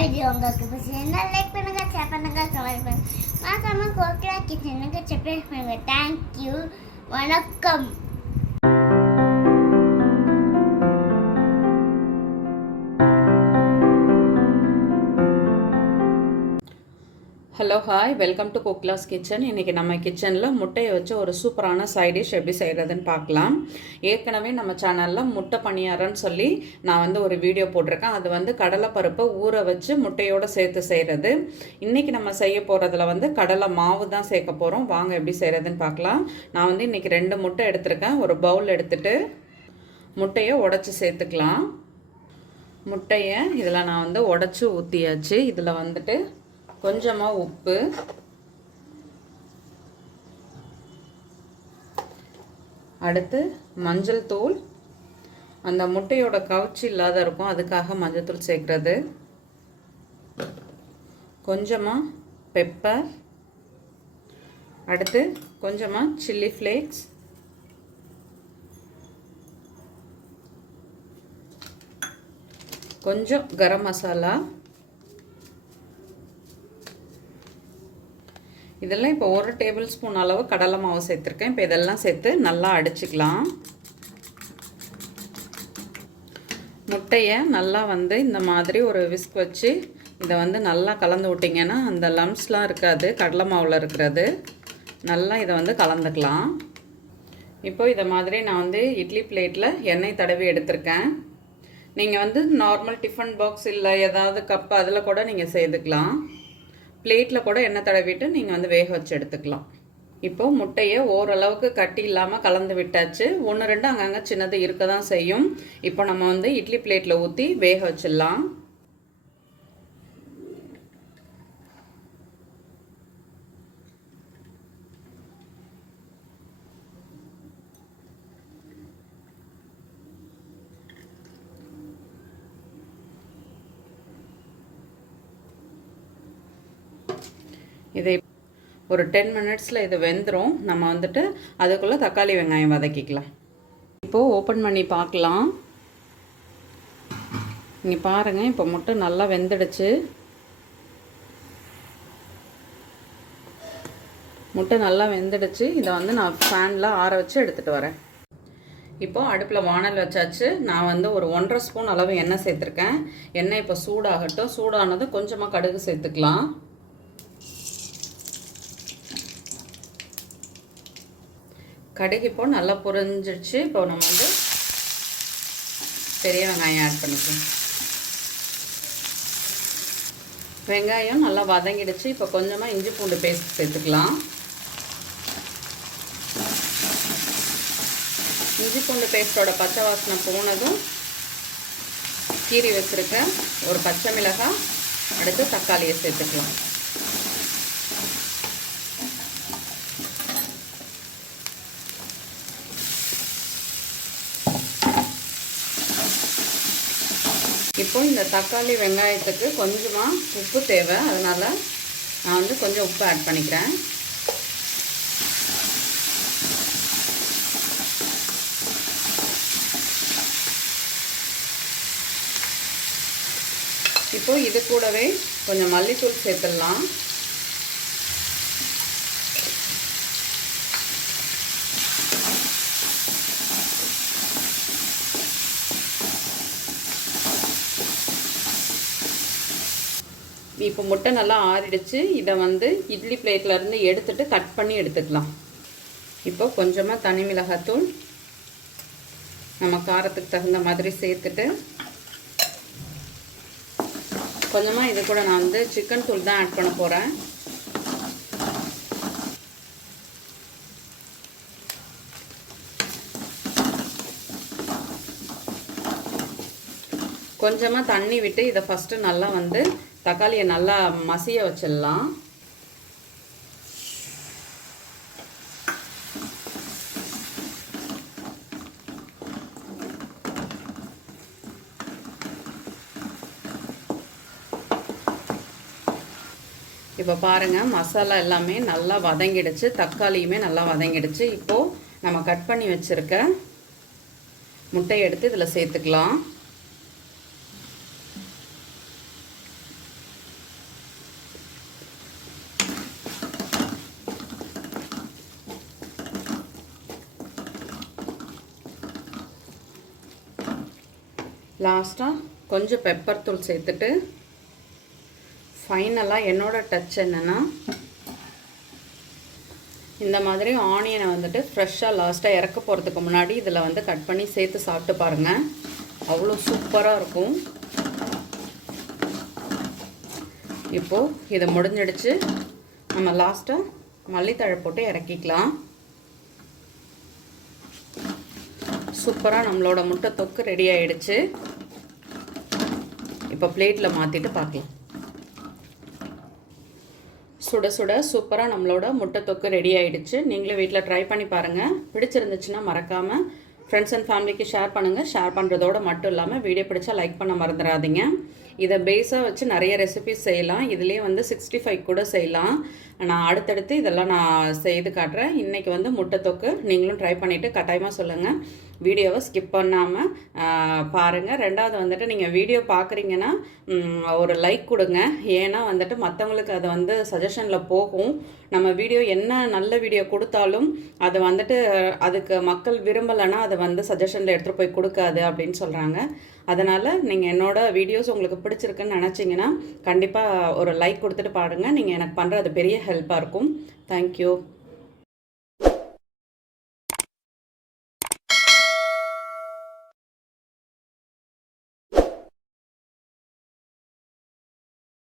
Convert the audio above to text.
Video உங்களுக்கு பிடிச்சிருந்தா like பண்ணுங்க, ஷேர் பண்ணுங்க, கமெண்ட் பண்ணுங்க. மறக்காம கோகிலா கிச்சனுக்கு சப்ஸ்கிரைப் பண்ணுங்க. தேங்க்யூ, வணக்கம். Hello hi, welcome to Kokila's kitchen. இன்றைக்கி நம்ம கிச்சனில் முட்டையை வச்சு ஒரு சூப்பரான சைட் டிஷ் எப்படி செய்கிறதுன்னு பார்க்கலாம். ஏற்கனவே நம்ம சேனலில் முட்டை பணியாரன்னு சொல்லி நான் ஒரு வீடியோ போட்டிருக்கேன். அது கடலைப்பருப்பை ஊற வச்சு முட்டையோடு சேர்த்து செய்கிறது. இன்றைக்கி நம்ம செய்ய போகிறதுல கடலை மாவு தான் சேர்க்க போகிறோம். வாங்க எப்படி செய்கிறதுன்னு பார்க்கலாம். நான் இன்றைக்கி 2 முட்டை எடுத்திருக்கேன். ஒரு பவுல் எடுத்துகிட்டு முட்டையை உடச்சி சேர்த்துக்கலாம். முட்டையை இதில் நான் உடச்சி ஊற்றியாச்சு. இதில் கொஞ்சமாக உப்பு, அடுத்து மஞ்சள் தூள், அந்த முட்டையோட கவுச்சி இல்லாத இருக்கும் அதுக்காக மஞ்சள் தூள் சேர்க்குறது, கொஞ்சமாக பெப்பர், அடுத்து கொஞ்சமாக சில்லி ஃப்ளேக்ஸ், கொஞ்சம் கரம் மசாலா. இதெல்லாம் இப்போ 1 டேபிள் ஸ்பூன் அளவு கடலை மாவு சேர்த்துருக்கேன். இப்போ இதெல்லாம் சேர்த்து நல்லா அடிச்சுக்கலாம். முட்டையை நல்லா இந்த மாதிரி ஒரு விஸ்க் வச்சு இதை நல்லா கலந்து விட்டிங்கன்னா அந்த லம்ஸ்லாம் இருக்காது, கடலை மாவில் இருக்கிறது. நல்லா இதை கலந்துக்கலாம். இப்போ இதை மாதிரி நான் இட்லி பிளேட்டில் எண்ணெய் தடவி எடுத்திருக்கேன். நீங்கள் நார்மல் டிஃபன் பாக்ஸ் இல்லை ஏதாவது கப் அதில் கூட நீங்கள் செய்துக்கலாம். பிளேட்டில் கூட எண்ணெய் தடவிட்டு நீங்கள் வேக வச்சு எடுத்துக்கலாம். இப்போது முட்டையை ஓரளவுக்கு கட்டி இல்லாமல் கலந்து விட்டாச்சு. 1-2 அங்கங்கே சின்னது இருக்க தான் செய்யும். இப்போ நம்ம இட்லி பிளேட்டில் ஊற்றி வேக வச்சிடலாம். இதை ஒரு 10 மினிட்ஸில் இது வெந்துடும். நம்ம அதுக்குள்ளே தக்காளி வெங்காயம் வதக்கிக்கலாம். இப்போது ஓப்பன் பண்ணி பார்க்கலாம். இங்கே பாருங்கள், இப்போ முட்டை நல்லா வெந்துடுச்சு. முட்டை நல்லா வெந்துடுச்சு. இதை நான் ஃபேனில் ஆற வச்சு எடுத்துகிட்டு வரேன். இப்போது அடுப்பில் வானல் வச்சாச்சு. நான் ஒரு 1.5 ஸ்பூன் அளவு எண்ணெய் சேர்த்துருக்கேன். எண்ணெய் இப்போ சூடாகட்டும். சூடானது கொஞ்சமாக கடுகு சேர்த்துக்கலாம். கடுகு இப்போ நல்லா பொரிஞ்சிடுச்சு. இப்போ நம்ம பெரிய வெங்காயம் ஆட் பண்ணிக்கலாம். வெங்காயம் நல்லா வதங்கிடுச்சு. இப்போ கொஞ்சமாக இஞ்சி பூண்டு பேஸ்ட் சேர்த்துக்கலாம். இஞ்சி பூண்டு பேஸ்ட்டோட பச்சை வாசனை போனதும் கீரி வச்சுருக்க ஒரு பச்சை மிளகாய், அடுத்து தக்காளியை சேர்த்துக்கலாம். இப்போ இந்த தக்காளி வெங்காயத்துக்கு கொஞ்சமாக உப்பு தேவை. அதனால் நான் கொஞ்சம் உப்பு ஆட் பண்ணிக்கிறேன். இப்போ இது கூடவே கொஞ்சம் மல்லித்தூள் சேர்த்துடலாம். இப்போ முட்டை நல்லா ஆறிடுச்சு. இதை இட்லி பிளேட்லேருந்து எடுத்துகிட்டு கட் பண்ணி எடுத்துக்கலாம். இப்போ கொஞ்சமாக தனி மிளகாத்தூள் நம்ம காரத்துக்கு தகுந்த மாதிரி சேர்த்துட்டு, கொஞ்சமாக இது கூட நான் சிக்கன் தூள் தான் ஆட் பண்ண போகிறேன். கொஞ்சமாக தண்ணி விட்டு இதை ஃபஸ்ட்டு நல்லா தக்காளியை நல்லா மசிய வச்சிடலாம். இப்போ பாருங்கள், மசாலா எல்லாமே நல்லா வதங்கிடுச்சு, தக்காளியுமே நல்லா வதங்கிடுச்சு. இப்போது நம்ம கட் பண்ணி வச்சுருக்க முட்டையை எடுத்து இதில் சேர்த்துக்கலாம். லாஸ்ட்டாக கொஞ்சம் பெப்பர் தூள் சேர்த்துட்டு ஃபைனலாக என்னோடய டச் என்னென்னா இந்த மாதிரி ஆனியனை வந்துட்டு ஃப்ரெஷ்ஷாக லாஸ்ட்டாக இறக்க போகிறதுக்கு முன்னாடி இதில் வந்து கட் பண்ணி சேர்த்து சாப்பிட்டு பாருங்கள், அவ்வளோ சூப்பராக இருக்கும். இப்போது இதை முடிஞ்சிடுச்சு. நம்ம லாஸ்ட்டாக மல்லித்தழை போட்டு இறக்கிக்கலாம். சூப்பராக நம்மளோட முட்டை தொக்கு ரெடி ஆகிடுச்சு. இப்போ பிளேட்டில் மாற்றிட்டு பார்க்கலாம். சுட சுட சூப்பராக நம்மளோட முட்டை தொக்கு ரெடி ஆகிடுச்சு. நீங்களும் வீட்டில் ட்ரை பண்ணி பாருங்கள். பிடிச்சிருந்துச்சுன்னா மறக்காமல் ஃப்ரெண்ட்ஸ் அண்ட் ஃபேமிலிக்கு ஷேர் பண்ணுங்கள். ஷேர் பண்ணுறதோடு மட்டும் இல்லாமல் வீடியோ பிடிச்சா லைக் பண்ண மறந்துடாதீங்க. இதை பேஸாக வச்சு நிறைய ரெசிபிஸ் செய்யலாம். இதுலேயே வந்து 65 கூட செய்யலாம். நான் அடுத்தடுத்து இதெல்லாம் நான் செய்து காட்டுறேன். இன்றைக்கி வந்து முட்டை தொக்கு நீங்களும் ட்ரை பண்ணிவிட்டு கட்டாயமாக சொல்லுங்கள். வீடியோவை ஸ்கிப் பண்ணாமல் பாருங்கள். ரெண்டாவது வந்துட்டு நீங்கள் வீடியோ பார்க்குறீங்கன்னா ஒரு லைக் கொடுங்க. ஏன்னா வந்துட்டு மற்றவங்களுக்கு அது வந்து சஜஷனில் போகும். நம்ம வீடியோ என்ன நல்ல வீடியோ கொடுத்தாலும் அது வந்துட்டு அதுக்கு மக்கள் விரும்பலைன்னா அதை வந்து சஜஷனில் எடுத்துகிட்டு போய் கொடுக்காது அப்படின்னு சொல்கிறாங்க. அதனால் நீங்கள் என்னோடய வீடியோஸ் உங்களுக்கு பிடிச்சிருக்குன்னு நினச்சிங்கன்னா கண்டிப்பாக ஒரு லைக் கொடுத்துட்டு பாருங்கள். நீங்கள் எனக்கு பண்ணுறது பெரிய ஹெல்ப்பாக இருக்கும். தேங்க்யூ.